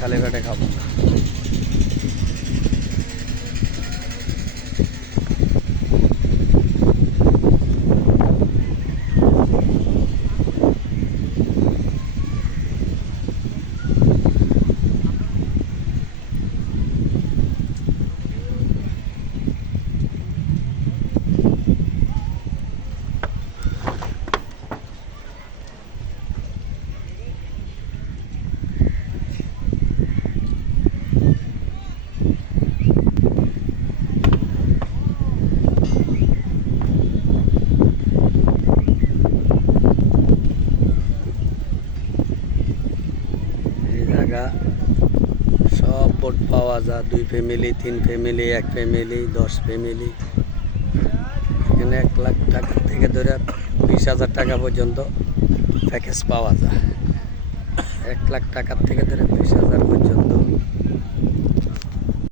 খালি পেটে খাবো না। সব বোট পাওয়া যায়, 2 ফ্যামিলি, 3 ফ্যামিলি, 1 ফ্যামিলি, 10 ফ্যামিলি। এখানে 1 লাখ টাকা থেকে ধরে 20,000 টাকা পর্যন্ত প্যাকেজ পাওয়া যায়। 1 লাখ টাকার থেকে ধরে 20,000